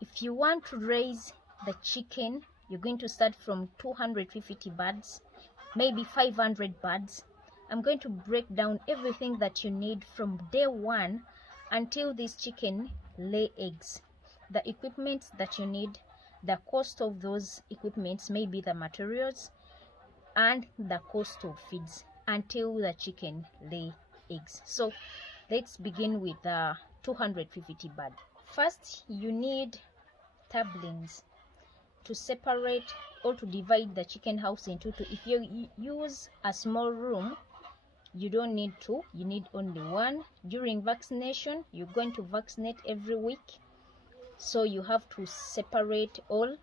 If you want to raise the chicken, you're going to start from 250 birds, maybe 500 birds. I'm going to break down everything that you need from day one until this chicken lay eggs. The equipment that you need, the cost of those equipments, maybe the materials, and the cost of feeds until the chicken lay eggs. So let's begin with the 250 bird. First, you need tablings to separate or to divide the chicken house into two. If you use a small room, you don't need two, you need only one. During vaccination, you're going to vaccinate every week, so you have to separate all.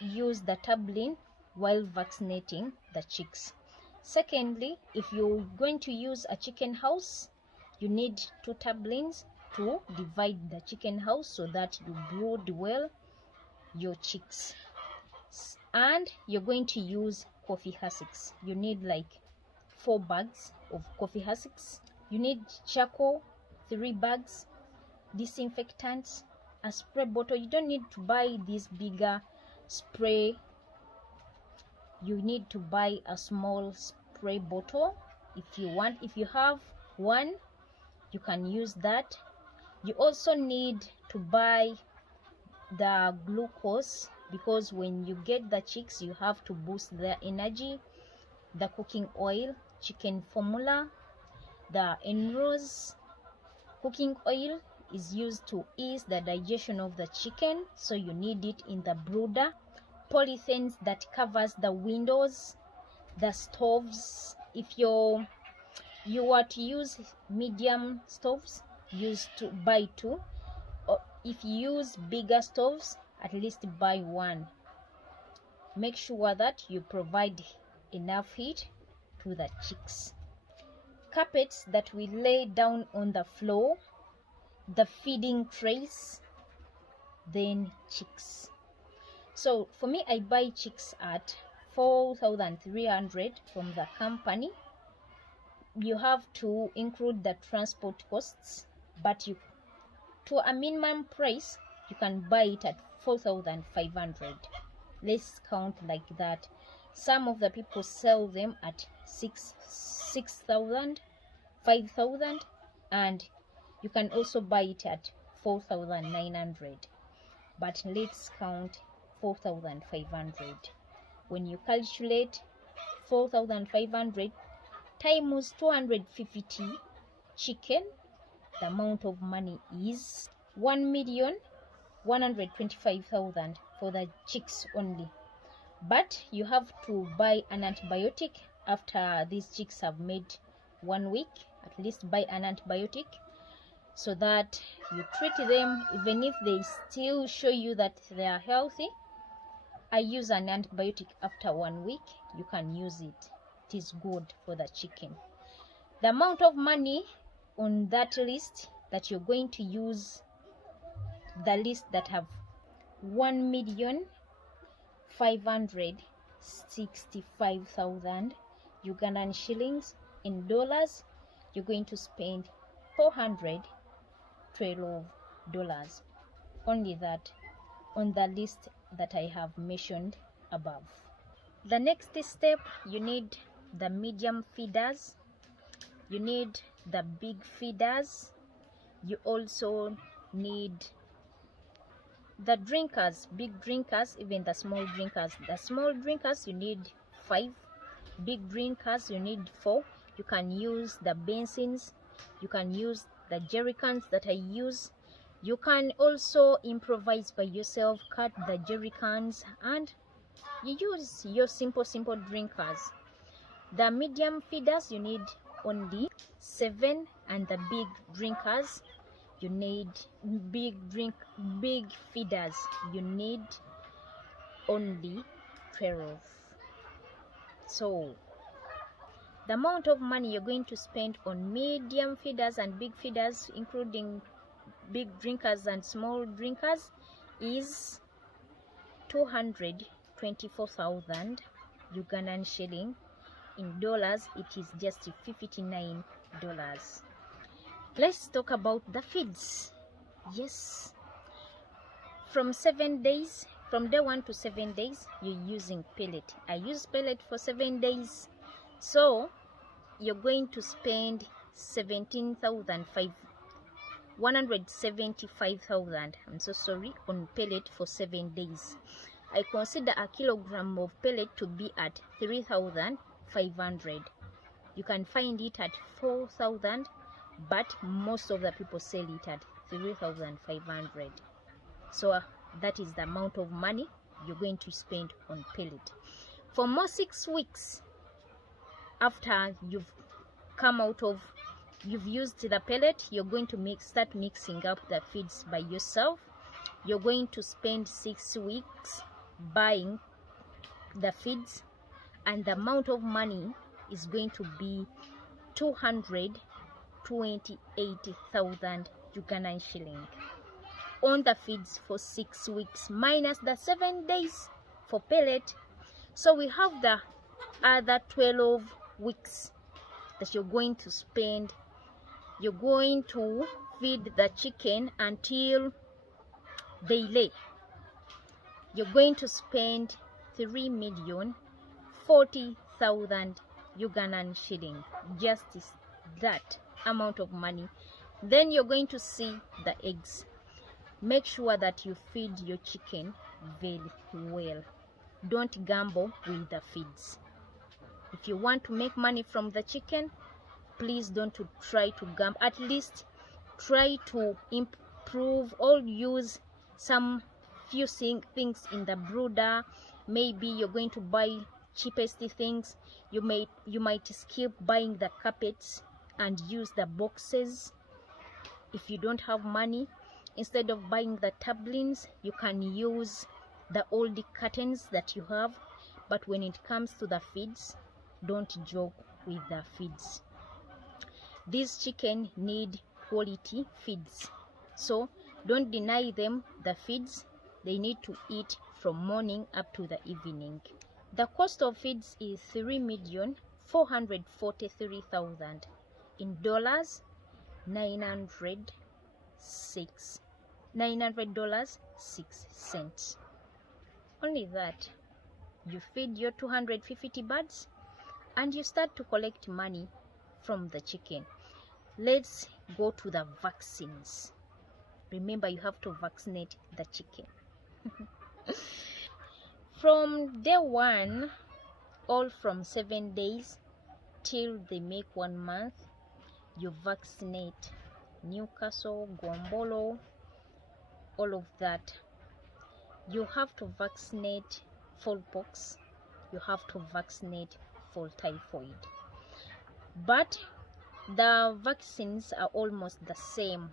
Use the tabling while vaccinating the chicks. Secondly, if you're going to use a chicken house, you need two tablings to divide the chicken house so that you brood well your chicks. And you're going to use coffee hussks. You need like 4 bags of coffee husks. You need charcoal, 3 bags, disinfectants, a spray bottle. You don't need to buy this bigger spray. You need to buy a small spray bottle if you want. If you have one, you can use that. You also need to buy the glucose, because when you get the chicks, you have to boost their energy. The cooking oil, chicken formula, the Enrose cooking oil is used to ease the digestion of the chicken, so you need it in the brooder. Polythene that covers the windows, the stoves. If you were to use medium stoves, buy 2. Or if you use bigger stoves, at least buy 1. Make sure that you provide enough heat to the chicks. Carpets that we lay down on the floor, the feeding trays, then chicks. So for me, I buy chicks at 4,300 from the company. You have to include the transport costs, but to a minimum price, you can buy it at 4,500. Let's count like that. Some of the people sell them at 6,000, 5,000, and you can also buy it at 4,900. But let's count 4,500. When you calculate 4,500 times 250 chicken, the amount of money is 1,125,000 for the chicks only. But you have to buy an antibiotic after these chicks have made 1 week. At least buy an antibiotic so that you treat them. Even if they still show you that they are healthy, I use an antibiotic after 1 week. You can use it. It is good for the chicken. The amount of money on that list that you're going to use, the list that have 1,565,000 Ugandan shillings. In dollars, you're going to spend $412. Only that on the list that I have mentioned above. The next step, you need the medium feeders, you need the big feeders, you also need the drinkers, big drinkers, even the small drinkers. The small drinkers you need 5, big drinkers you need 4. You can use the basins, you can use the jerry cans that I use. You can also improvise by yourself, cut the jerry cans, and you use your simple drinkers. The medium feeders you need only 7, and the big drinkers you need big feeders you need only 12. So the amount of money you're going to spend on medium feeders and big feeders, including big drinkers and small drinkers, is 224,000 Ugandan shilling. In dollars, it is just $59. Let's talk about the feeds. Yes, from 7 days, from day 1 to 7 days, you're using pellet. I use pellet for 7 days, so you're going to spend 175,000, I'm so sorry, on pellet for 7 days. I consider a kilogram of pellet to be at 3,500. You can find it at 4,000, but most of the people sell it at 3,500. So that is the amount of money you're going to spend on pellet. For more 6 weeks after you've used the pellet, you're going to start mixing up the feeds by yourself. You're going to spend 6 weeks buying the feeds, and the amount of money is going to be 228,000 Ugandan shilling on the feeds for 6 weeks, minus the 7 days for pellet. So we have the other 12 weeks that you're going to spend. You're going to feed the chicken until they lay. You're going to spend 3,040,000 Ugandan shilling, just that amount of money. Then you're going to see the eggs. Make sure that you feed your chicken very well. Don't gamble with the feeds. If you want to make money from the chicken, please don't try to gamble. At least try to improve or use some few things in the brooder. Maybe you're going to buy cheapest things. You might skip buying the carpets and use the boxes. If you don't have money, instead of buying the tablings, you can use the old curtains that you have. But when it comes to the feeds, don't joke with the feeds. These chicken need quality feeds, so don't deny them the feeds. They need to eat from morning up to the evening. The cost of feeds is 3,443,000 in dollars, $900.06. Only that. You feed your 250 birds and you start to collect money from the chicken. Let's go to the vaccines. Remember, you have to vaccinate the chicken. From day 1, all from 7 days till they make 1 month, you vaccinate Newcastle, Guambolo, all of that. You have to vaccinate fowlpox. You have to vaccinate for typhoid. But the vaccines are almost the same,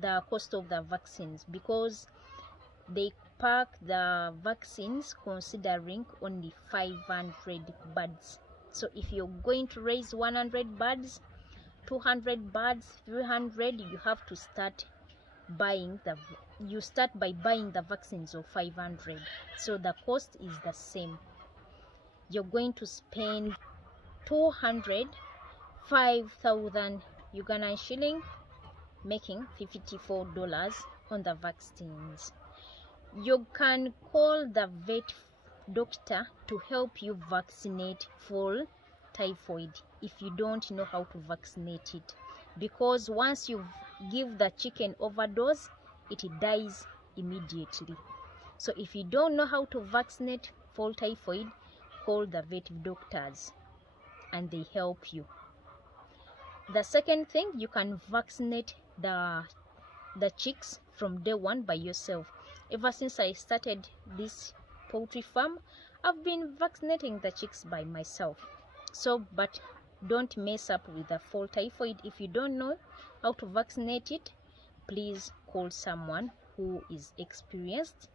the cost of the vaccines, because they pack the vaccines considering only 500 birds. So if you're going to raise 100 birds, 200 birds, 300, you have to start buying you start by buying the vaccines of 500. So the cost is the same. You're going to spend 205,000 Ugandan shilling, making $54 on the vaccines. You can call the vet doctor to help you vaccinate for typhoid if you don't know how to vaccinate it, because once you give the chicken overdose, it dies immediately. So if you don't know how to vaccinate for typhoid, call the vet doctors and they help you. The second thing, you can vaccinate the chicks from day 1 by yourself. Ever since I started this poultry farm, I've been vaccinating the chicks by myself. So, but don't mess up with the fall typhoid. If you don't know how to vaccinate it, please call someone who is experienced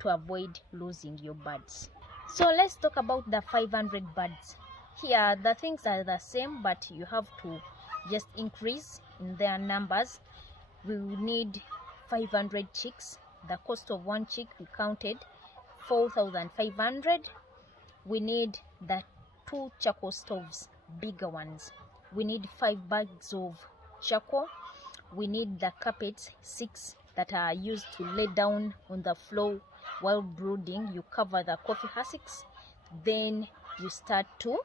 to avoid losing your birds. So let's talk about the 500 birds. Here the things are the same, but you have to just increase in their numbers. We will need 500 chicks. The cost of one chick, we counted 4,500. We need the 2 charcoal stoves, bigger ones. We need 5 bags of charcoal. We need the carpets, 6. that are used to lay down on the floor while brooding. You cover the coffee hussks, then you start to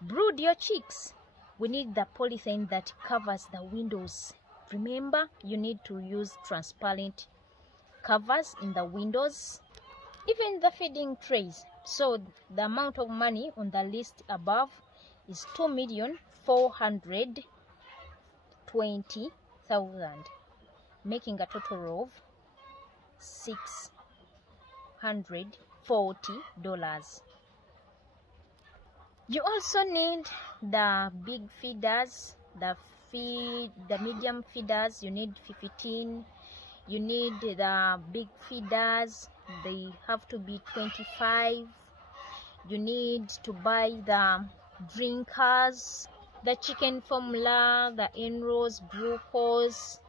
brood your chicks. We need the polythene that covers the windows. Remember, you need to use transparent covers in the windows, even the feeding trays. So the amount of money on the list above is 2,420,000, making a total of $640. You also need the big feeders, the medium feeders. You need 15. You need the big feeders, they have to be 25. You need to buy the drinkers, the chicken formula, the Enrose, glucose,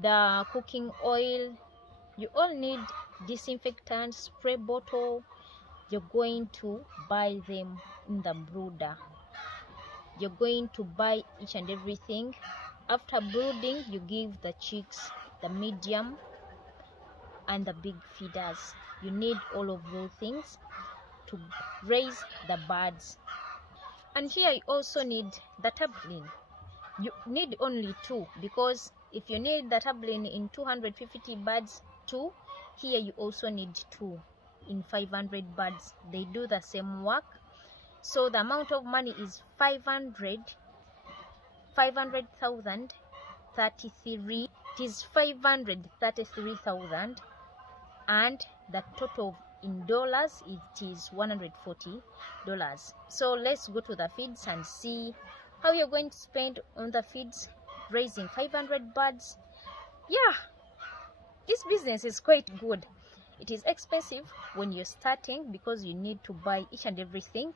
the cooking oil. You all need disinfectant, spray bottle. You're going to buy them in the brooder. You're going to buy each and everything. After brooding, you give the chicks the medium and the big feeders. You need all of those things to raise the birds. And here you also need the tarpaulin. You need only 2, because if you need the tarpaulin in 250 birds, 2, here you also need 2 in 500 birds. They do the same work. So the amount of money is 500,033. It is 533,000, and the total in dollars it is $140. So let's go to the feeds and see how you're going to spend on the feeds raising 500 birds. Yeah, this business is quite good. It is expensive when you're starting because you need to buy each and everything,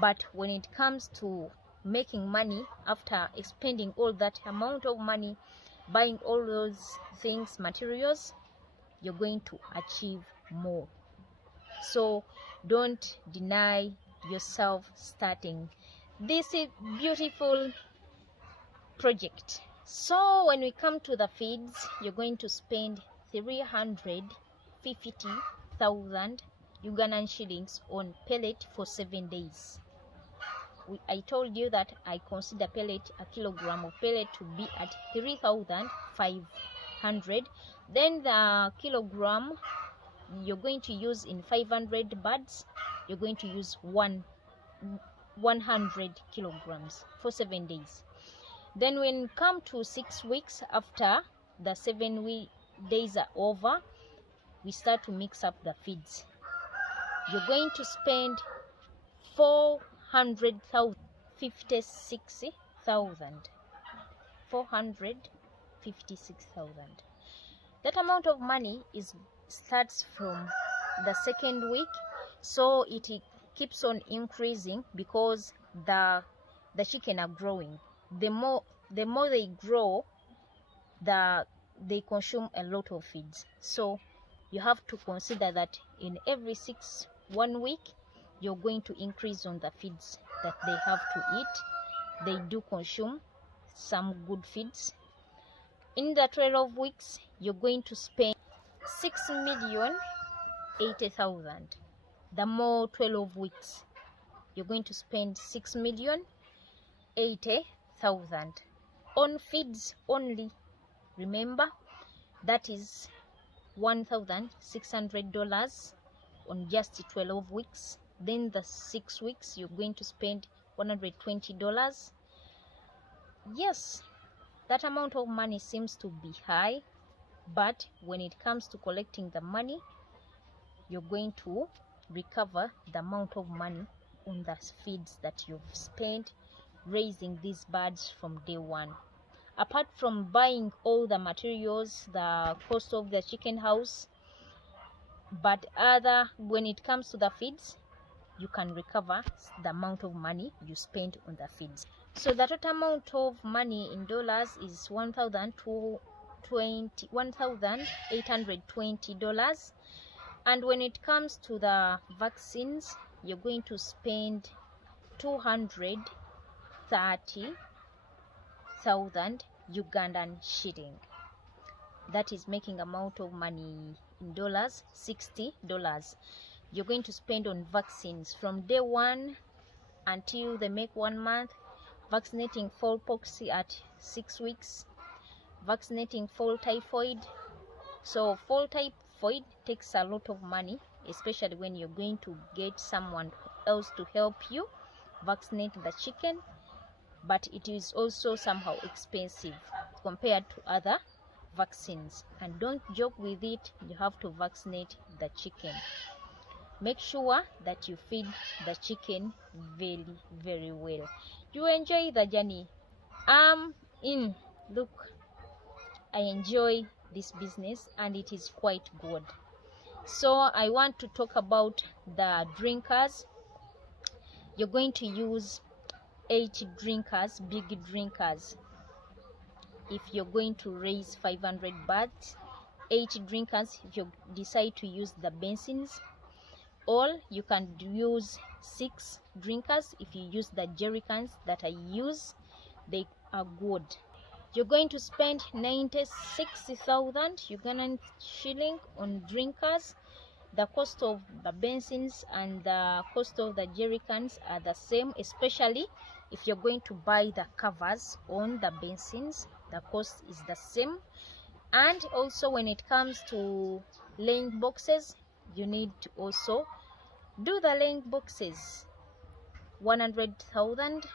but when it comes to making money after expending all that amount of money, buying all those things, materials, you're going to achieve more. So don't deny yourself starting this beautiful project. So when we come to the feeds, you're going to spend 350,000 Ugandan shillings on pellet for 7 days. I told you that I consider pellet, a kilogram of pellet, to be at 3,500. Then the kilogram you're going to use in 500 birds, you're going to use 100 kilograms for 7 days. Then when you come to 6 weeks after the 7 days are over, we start to mix up the feeds. You're going to spend 456,000. That amount of money starts from the 2nd week, so it keeps on increasing because the chicken are growing. The more they grow, they consume a lot of feeds. So you have to consider that in every 1 week you're going to increase on the feeds that they have to eat. They do consume some good feeds. In the 12 weeks, you're going to spend 6,080,000. The more 12 weeks, you're going to spend 6,080,000 on feeds only. Remember, that is $1,600 on just 12 weeks. Then the 6 weeks, you're going to spend $120. Yes, that amount of money seems to be high, but when it comes to collecting the money, you're going to recover the amount of money on the feeds that you've spent raising these birds from day one. Apart from buying all the materials, the cost of the chicken house, but when it comes to the feeds, you can recover the amount of money you spent on the feeds. So the total amount of money in dollars is $1,820. And when it comes to the vaccines, you're going to spend 230,000 Ugandan shilling. that is making amount of money in dollars, $60. You're going to spend on vaccines from day 1 until they make 1 month, vaccinating fall pox at 6 weeks, vaccinating fall typhoid. So fall typhoid takes a lot of money, especially when you're going to get someone else to help you vaccinate the chicken, but it is also somehow expensive compared to other vaccines. And don't joke with it, you have to vaccinate the chicken. Make sure that you feed the chicken very, very well. You enjoy the journey. Look, I enjoy this business and it is quite good. So I want to talk about the drinkers. You're going to use 8 drinkers, big drinkers. If you're going to raise 500 baht, 8 drinkers. If you decide to use the basins, or you can use 6 drinkers. If you use the jerry cans that I use, they are good. You're going to spend 96,000 Ugandan shilling on drinkers. The cost of the basins and the cost of the jerry cans are the same, especially if you're going to buy the covers on the basins, the cost is the same. And also when it comes to laying boxes, you need to also do the laying boxes. 100,000,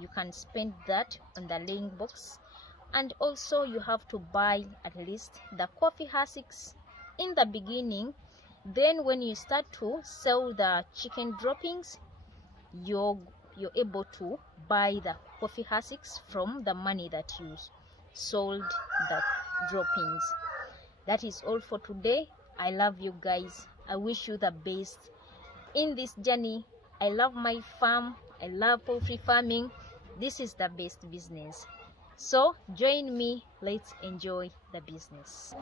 you can spend that on the laying box. And also you have to buy at least the coffee hussks in the beginning. Then when you start to sell the chicken droppings, you're able to buy the coffee hussks from the money that you sold the droppings. That is all for today. I love you guys. I wish you the best in this journey. I love my farm. I love poultry farming. This is the best business. So join me. Let's enjoy the business.